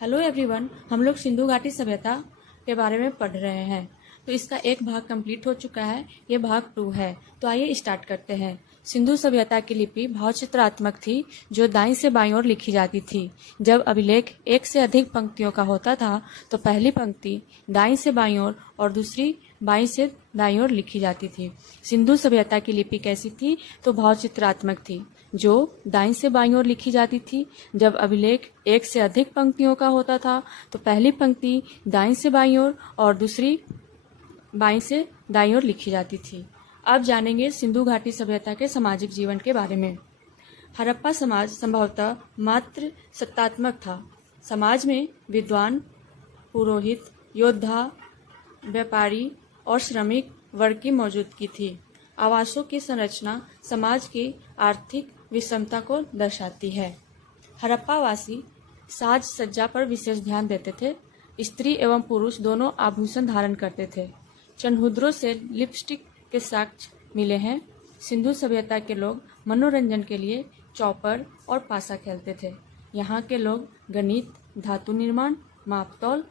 Hello everyone, हम लोग सिंधु घाटी सभ्यता के बारे में पढ़ रहे हैं। तो इसका एक भाग कंप्लीट हो चुका है, ये भाग 2 है। तो आइए स्टार्ट करते हैं। सिंधु सभ्यता की लिपि भावचित्रात्मक थी, जो दाईं से बाईं ओर लिखी जाती थी। जब अभिलेख एक से अधिक पंक्तियों का होता था तो पहली पंक्ति दाईं से बाईं ओर और दूसरी बाईं से दाईं ओर लिखी जाती थी। सिंधु सभ्यता की लिपि कैसी थी? तो भावचित्रात्मक थी, जो दाईं से बाईं ओर लिखी जाती थी। जब अभिलेख एक से अधिक पंक्तियों का होता था तो पहली पंक्ति दाईं से बाईं ओर और दूसरी बाईं से दाईं ओर लिखी जाती थी। अब जानेंगे सिंधु घाटी सभ्यता के सामाजिक जीवन के बारे में। हड़प्पा समाज संभवतः मात्र सत्तात्मक था। समाज में विद्वान, पुरोहित, योद्धा, व्यापारी और श्रमिक वर्ग की मौजूदगी थी। आवासों की संरचना समाज की आर्थिक विषमता को दर्शाती है। हड़प्पावासी साज सज्जा पर विशेष ध्यान देते थे। स्त्री एवं पुरुष दोनों आभूषण धारण करते थे। चनहुद्रों से लिपस्टिक के साक्ष्य मिले हैं। सिंधु सभ्यता के लोग मनोरंजन के लिए चौपर और पासा खेलते थे। यहाँ के लोग गणित, धातु निर्माण, मापतौल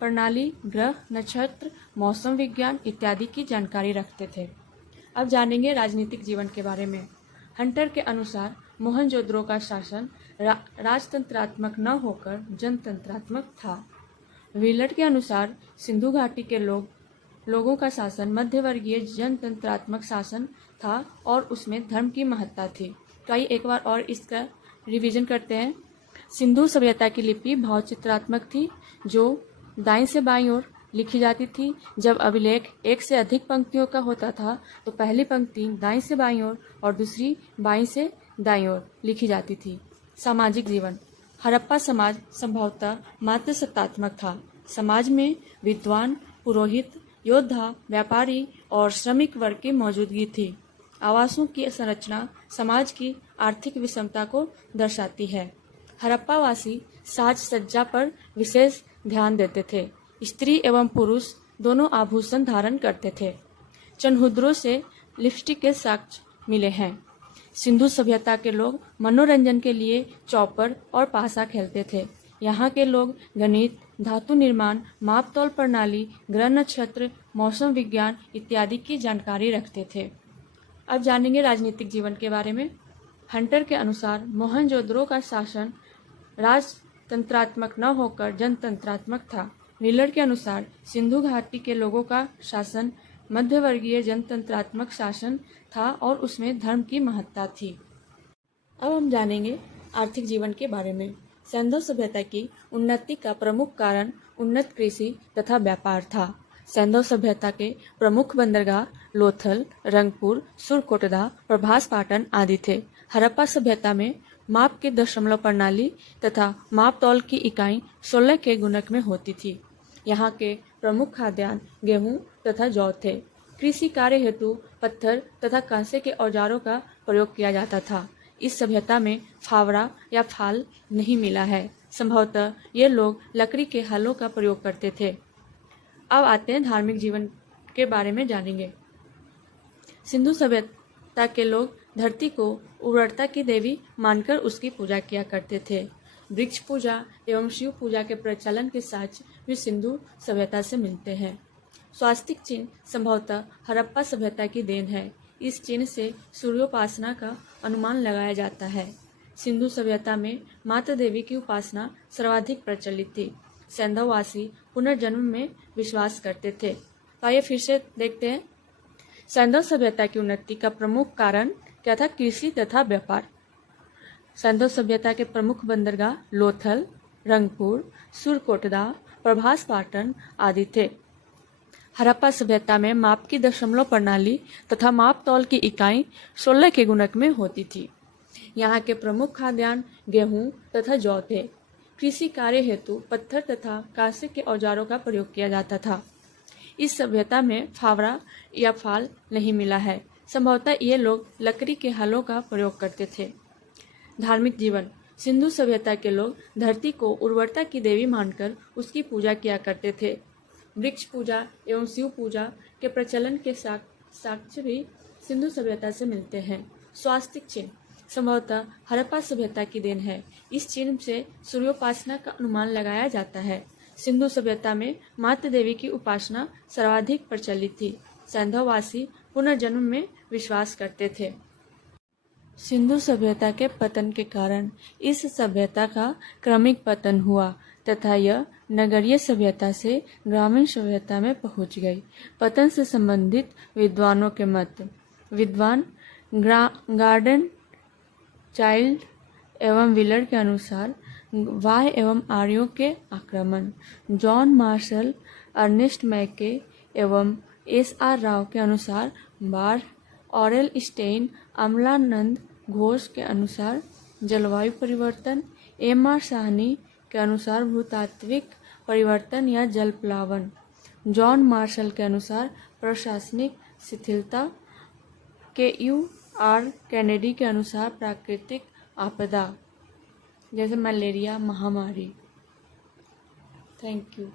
प्रणाली, ग्रह, नक्षत्र, मौसम विज्ञान इत्यादि की जानकारी रखते थे। अब जानेंगे राजनीतिक जीवन के बारे में। हंटर के अनुसार मोहनजोदड़ो का शासन राजतंत्रात्मक न होकर जनतंत्रात्मक था। व्हीलर के अनुसार सिंधु घाटी के लोगों का शासन मध्यवर्गीय जनतंत्रात्मक शासन था और उसमें धर्म की महत्ता थी। तो आइए एक बार और इसका रिवीजन करते हैं। सिंधु सभ्यता की लिपि भावचित्रात्मक थी, जो दाईं से बाईं ओर लिखी जाती थी। जब अभिलेख एक से अधिक पंक्तियों का होता था तो पहली पंक्ति दाईं से बाईं ओर और दूसरी बाईं से दाईं ओर लिखी जाती थी। सामाजिक जीवन। हड़प्पा समाज संभवतः मात्र सत्तात्मक था। समाज में विद्वान, पुरोहित, योद्धा, व्यापारी और श्रमिक वर्ग की मौजूदगी थी। आवासों की संरचना समाज की आर्थिक विषमता को दर्शाती है। हड़प्पावासी साज सज्जा पर विशेष ध्यान देते थे। स्त्री एवं पुरुष दोनों आभूषण धारण करते थे। चनहुद्रों से लिपस्टिक के साक्ष्य मिले हैं। सिंधु सभ्यता के लोग मनोरंजन के लिए चौपर और पासा खेलते थे। यहाँ के लोग गणित, धातु निर्माण, मापतौल प्रणाली, ग्रह नक्षत्र, मौसम विज्ञान इत्यादि की जानकारी रखते थे। अब जानेंगे राजनीतिक जीवन के बारे में। हंटर के अनुसार मोहनजोदड़ो का शासन राजतंत्रात्मक न होकर जनतंत्रात्मक था। व्हीलर के अनुसार सिंधु घाटी के लोगों का शासन मध्यवर्गीय जनतंत्रात्मक शासन था और उसमें धर्म की महत्ता थी। अब हम जानेंगे आर्थिक जीवन के बारे में। सिंधु सभ्यता की उन्नति का प्रमुख कारण उन्नत कृषि तथा व्यापार था। सिंधु सभ्यता के प्रमुख बंदरगाह लोथल, रंगपुर, सुरकोटदा, प्रभास पाटन आदि थे। हड़प्पा सभ्यता में माप की दशमलव प्रणाली तथा मापतौल की इकाई 16 के गुणक में होती थी। यहाँ के प्रमुख खाद्यान्न गेहूं तथा जौ थे। कृषि कार्य हेतु पत्थर तथा कांसे के औजारों का प्रयोग किया जाता था। इस सभ्यता में फावड़ा या फाल नहीं मिला है। संभवतः ये लोग लकड़ी के हलों का प्रयोग करते थे। अब आते हैं धार्मिक जीवन के बारे में जानेंगे। सिंधु सभ्यता के लोग धरती को उर्वरता की देवी मानकर उसकी पूजा किया करते थे। वृक्ष पूजा एवं शिव पूजा के प्रचलन के साक्ष्य भी सिंधु सभ्यता से मिलते हैं। स्वास्तिक चिन्ह संभवतः हड़प्पा सभ्यता की देन है। इस चिन्ह से सूर्योपासना का अनुमान लगाया जाता है। सिंधु सभ्यता में माता देवी की उपासना सर्वाधिक प्रचलित थी। सिंधुवासी पुनर्जन्म में विश्वास करते थे। तो आइए फिर से देखते हैं। सिंधु सभ्यता की उन्नति का प्रमुख कारण क्या था? कृषि तथा व्यापार। सिंधु सभ्यता के प्रमुख बंदरगाह लोथल, रंगपुर, सुरकोटदा, प्रभास पाटन आदि थे। हड़प्पा सभ्यता में माप की दशमलव प्रणाली तथा मापतौल की इकाई 16 के गुणक में होती थी। यहाँ के प्रमुख खाद्यान्न गेहूं तथा जौ थे। कृषि कार्य हेतु पत्थर तथा कांसे के औजारों का प्रयोग किया जाता था। इस सभ्यता में फावड़ा या फाल नहीं मिला है। संभवतः ये लोग लकड़ी के हलों का प्रयोग करते थे। धार्मिक जीवन। सिंधु सभ्यता के लोग धरती को उर्वरता की देवी मानकर उसकी पूजा किया करते थे। वृक्ष पूजा एवं शिव पूजा के प्रचलन के साक्ष्य भी सिंधु सभ्यता से मिलते हैं। स्वास्तिक चिन्ह संभवतः हड़प्पा सभ्यता की देन है। इस चिन्ह से सूर्योपासना का अनुमान लगाया जाता है। सिंधु सभ्यता में मातृ देवी की उपासना सर्वाधिक प्रचलित थी। सैंधववासी पुनर्जन्म में विश्वास करते थे। सिंधु सभ्यता के पतन के कारण इस सभ्यता का क्रमिक पतन हुआ तथा यह नगरीय सभ्यता से ग्रामीण सभ्यता में पहुंच गई। पतन से संबंधित विद्वानों के मत: विद्वान गार्डन चाइल्ड एवं व्हीलर के अनुसार वाय एवं आर्यों के आक्रमण, जॉन मार्शल, अर्नेस्ट मैके एवं एस.आर. राव के अनुसार बाढ़, ऑरेल स्टेइन, अमलानंद घोष के अनुसार जलवायु परिवर्तन, एम.आर. साहनी के अनुसार भूतात्विक परिवर्तन या जलप्लावन, जॉन मार्शल के अनुसार प्रशासनिक शिथिलता, के.यू.आर. कैनेडी के अनुसार प्राकृतिक आपदा जैसे मलेरिया महामारी। Thank you.